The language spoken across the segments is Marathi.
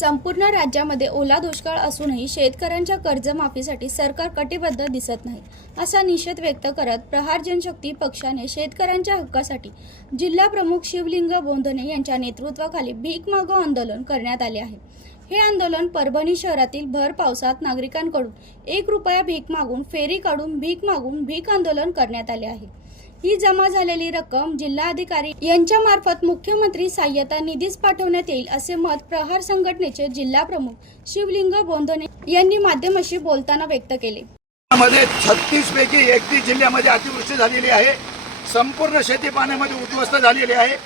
संपूर्ण राज्यामध्ये ओला दुष्काळ असूनही शेतकऱ्यांच्या कर्जमाफीसाठी सरकार कटिबद्ध दिसत नाही असा निषेध व्यक्त करत प्रहार जनशक्ती पक्षाने शेतकऱ्यांच्या हक्कासाठी जिल्हा प्रमुख शिवलिंग बोंधने यांच्या नेतृत्वाखाली भीक मागो आंदोलन करण्यात आले आहे हे आंदोलन परभणी शहरातील भर पावसात नागरिकांकडून एक रुपया भीक मागून फेरी काढून भीक मागून भीक आंदोलन करण्यात आले आहे ही जमा झालेली रक्कम जिल्हाधिकारी यांच्या मार्फत मुख्यमंत्री सहाय्यता निधीस पाठवण्यात येईल असे मत प्रहार संघटनेचे जिल्हा प्रमुख शिवलिंग बोंधने यांनी माध्यमाशी बोलताना व्यक्त केले मध्ये छत्तीस पैकी एकतीस जिल्ह्यामध्ये अतिवृष्टी झालेली आहे संपूर्ण शेती पाण्यामध्ये उद्ध्वस्त झालेली आहे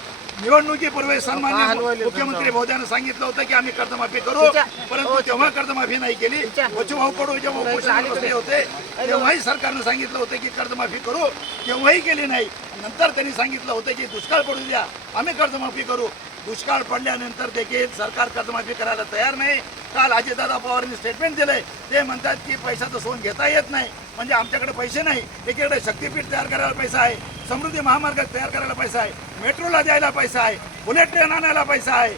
निवडणुकीपूर्वी सन्मान्य मुख्यमंत्री महोदयानं सांगितलं होतं की आम्ही कर्जमाफी करू परंतु हो, तेव्हा कर्जमाफी नाही केली वचूभाऊ कडू जेव्हा होते तेव्हाही सरकारनं सांगितलं होतं की कर्जमाफी करू तेव्हाही केली नाही नंतर त्यांनी सांगितलं होतं की दुष्काळ पडू द्या आम्ही कर्जमाफी करू दुष्काळ पडल्यानंतर देखील सरकार कर्जमाफी करायला तयार नाही काल अजितदादा पवारांनी स्टेटमेंट दिलंय ते म्हणतात की पैशाचं सोन घेता येत नाही म्हणजे आमच्याकडे पैसे नाही एकीकडे शक्तीपीठ तयार करायला पैसा आहे समृद्धी महामार्ग तयार करायला पैसा आहे मेट्रोला द्यायला पैसा आहे बुलेट ट्रेन आणायला पैसा आहे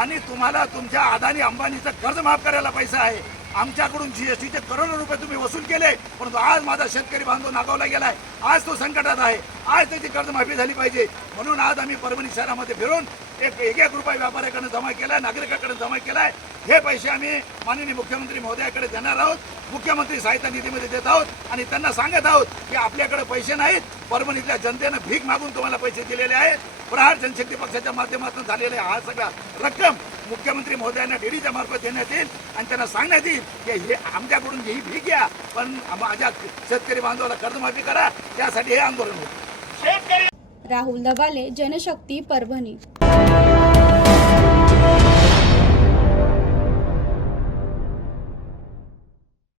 आणि तुम्हाला तुमच्या अदानी अंबानीचं कर्ज माफ करायला पैसा आहे आमच्याकडून जी एस टीचे करोडो रुपये तुम्ही वसूल केले परंतु आज माझा शेतकरी बांधव नागावला गेलाय आज तो संकटात आहे आज त्याची कर्जमाफी झाली पाहिजे म्हणून आज आम्ही परभणी शहरामध्ये फिरून एक एक एक रुपये व्यापाऱ्याकडे जमा केलाय नागरिकाकडे जमा केलाय हे पैसे आम्ही माननीय मुख्यमंत्री महोदयाकडे देणार आहोत मुख्यमंत्री सहायता निधीमध्ये देत आहोत आणि त्यांना सांगत आहोत की आपल्याकडे पैसे नाहीत परभणीतल्या जनतेनं भीक मागून तुम्हाला पैसे दिलेले आहेत प्रहार जनशक्ती पक्षाच्या माध्यमातून झालेला हा सगळा रक्कम मुख्यमंत्री महोदयांना डेडीच्या मार्फत देण्यात येईल आणि त्यांना सांगण्यात येईल की हे आमच्याकडून ही भीक घ्या पण माझ्या शेतकरी बांधवाला कर्जमाफी करा त्यासाठी हे आंदोलन होतं शेतकरी राहुल दबाले जनशक्ती परभणी